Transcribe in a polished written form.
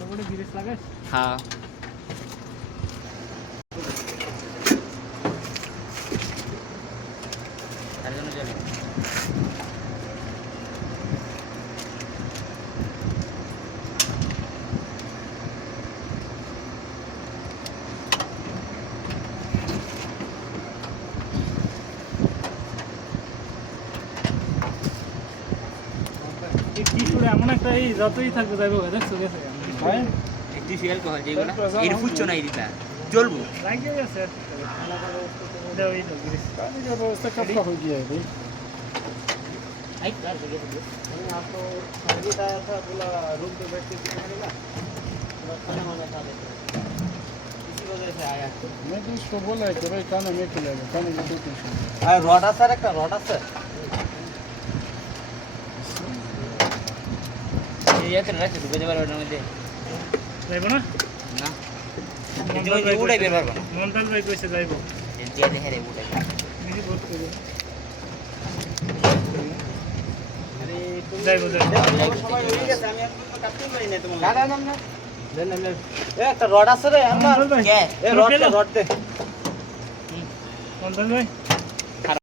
বড় গিরিস লাগাস? হ্যাঁ তার জন্য চলে এই টিস্যুটা এমন একটা এই যতই থাকবে যাইবো দেখছো গেছে ভাই একটু শিয়াল কহ যেগুলো এর ফুচ্ছ নাই দিতা জ্বলবো লাগিয়ে গেছে দাও এই দাও গিরিস पानी का व्यवस्था कब का हो गया है भाई আই কার গেছে आपको संगीत आया था बोला रूम पे बैठ के क्या करेगा खाना वाला खा लेते इसी वजह से आया मैं तो उसको बोला है कि भाई खाना नहीं खिलाएगा खाने की कोई टेंशन नहीं আর রড আছে আর একটা রড আছে এই একটা রাখতে ঢুকে যাবার ওটার মধ্যে যাইবো না না এই উড়াই বের পারবো না মন্তাল ভাই কইছে যাইবো দিয়া দেখে রে উড়াই নিজে বহুত করে আরে তুমি যাইবো যাইবো সবাই হয়ে গেছে আমি এখন তো কাটতেই পারি না তোমার না না না দেন এ একটা রড আছে রে আমার মন্তাল ভাই কে এ রড দে মন্তাল ভাই